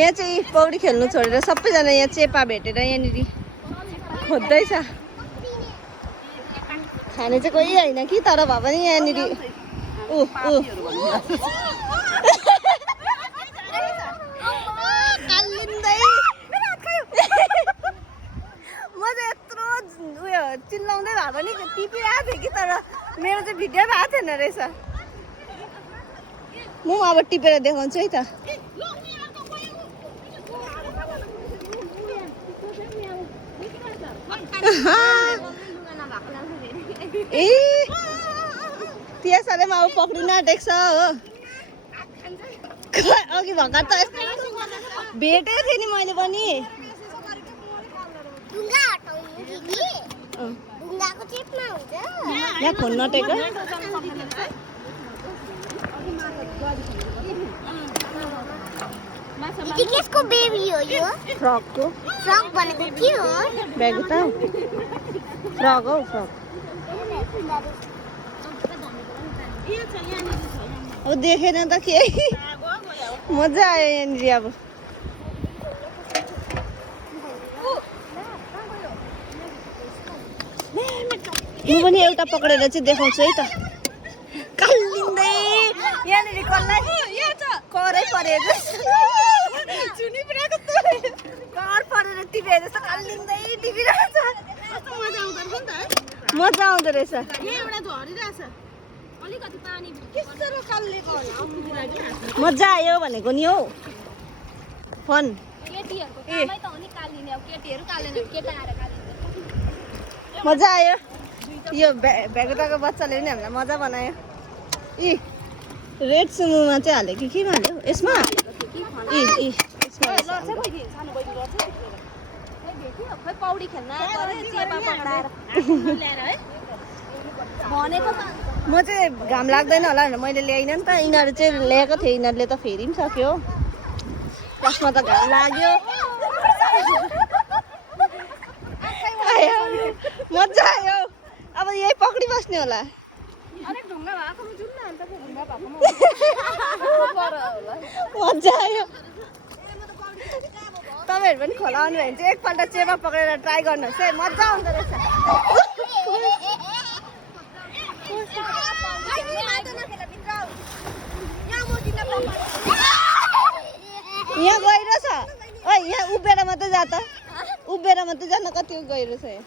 यहाँ चाहिँ पौडी खेल्नु छोडेर सबैजना यहाँ चेपा भेटेर यहाँनिर खोज्दैछ। खाने चाहिँ कोही होइन कि, तर भए पनि यहाँनिर म चाहिँ यत्रो उयो चिल्लाउँदै भए पनि टिपिरहेको थिएँ कि, तर मेरो चाहिँ भिडियो भएको थिएन रहेछ। म अब टिपेर देखाउँछु है त। ए त्यसले पनि अब पक्रिन आँटेको छ हो। अघि भर्खर त भेटेको थिएँ नि मैले पनि। यहाँ फोन नटेको किसको बेबी हो यो? फ्रकको। फ्रक भनेको के हो? ब्याग त फ्रक हौ, फ्रक। अब देखेन त के मजा आयो यहाँनिर। अब म पनि एउटा पक्रेर चाहिँ देखाउँछु है त। कालिँदै यहाँनिर कसलाई करै परेको कर परेर टिपेर जस्तो कालिँदै टिपिरहेको छ। मजा आउँदो रहेछ। मजा आयो भनेको नि हौ, फन। मजा आयो। यो भेगटाको बच्चाले पनि हामीलाई मजा बनायो। यी रेड सुमुमा चाहिँ हाल्यो कि केमा हाल्यो यसमा? पौडी खेल्न म चाहिँ घाम लाग्दैन होला भनेर मैले ल्याइनँ नि त। यिनीहरू चाहिँ ल्याएको थियो, यिनीहरूले त फेरि पनि सक्यो। लास्टमा त घाम लाग्यो। मजा आयो। अब यही पक्री बस्ने होला। मजा आयो। तपाईँहरू पनि खोला आउनु भयो भने चाहिँ एकपल्ट चेपा पक्रेर ट्राई गर्नुहोस् है, मजा आउँदो रहेछ। यहाँ गहिरो छ। ओ यहाँ उभिएर मात्रै जा त, उभिएर मात्रै जान कति गहिरो छ यहाँ।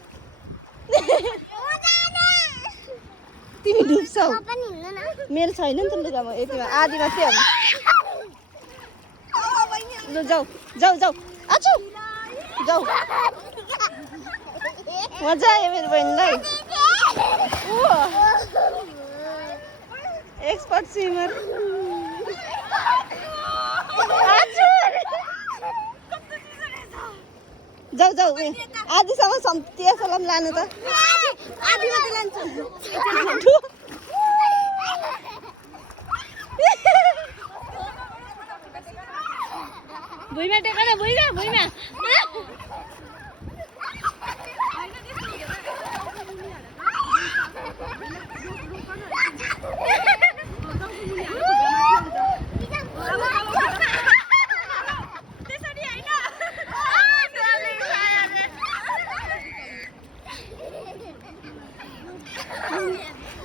तिमी डुब्छौ। मेरो छैन नि त लुगामा, यतिमा आधी मात्रै हो। ल जाऊ जाऊ जाऊ आछु जाऊ। मजा आयो मेरो बहिनीलाई। Expert swimmer. जाऊ जाऊ आधीसम्म त्यसलाई लानु त। आधी मात्रै लान्छ। भुइँमा टेक न, भुइँमा भुइँमा।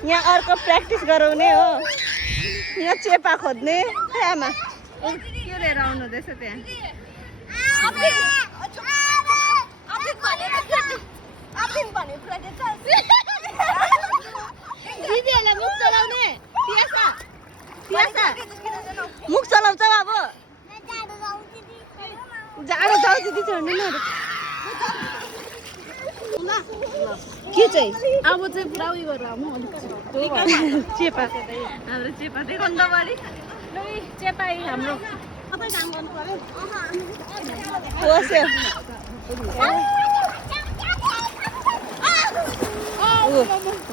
यहाँ अर्को प्र्याक्टिस गराउने हो। यहाँ चेपा खोज्ने। आमा के लिएर आउनु हुँदैछ त्यहाँ? दिदीहरूलाई मुख चलाउने। मुख चलाउँछ अब। जाडो जाऊ दिदी छोड्नु न। के चाहिँ अब चाहिँ पुरा उयो गरेर आउनु चेपा हाम्रो चेपा देखाउनु त बढी चेपा हाम्रो सबै काम गर्नु पर्यो। पस्यो।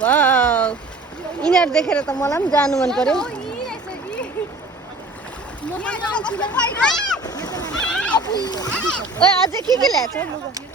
वाउ यिनीहरू देखेर त मलाई पनि जानु मन पर्यो। अझै के ल्याएको छ?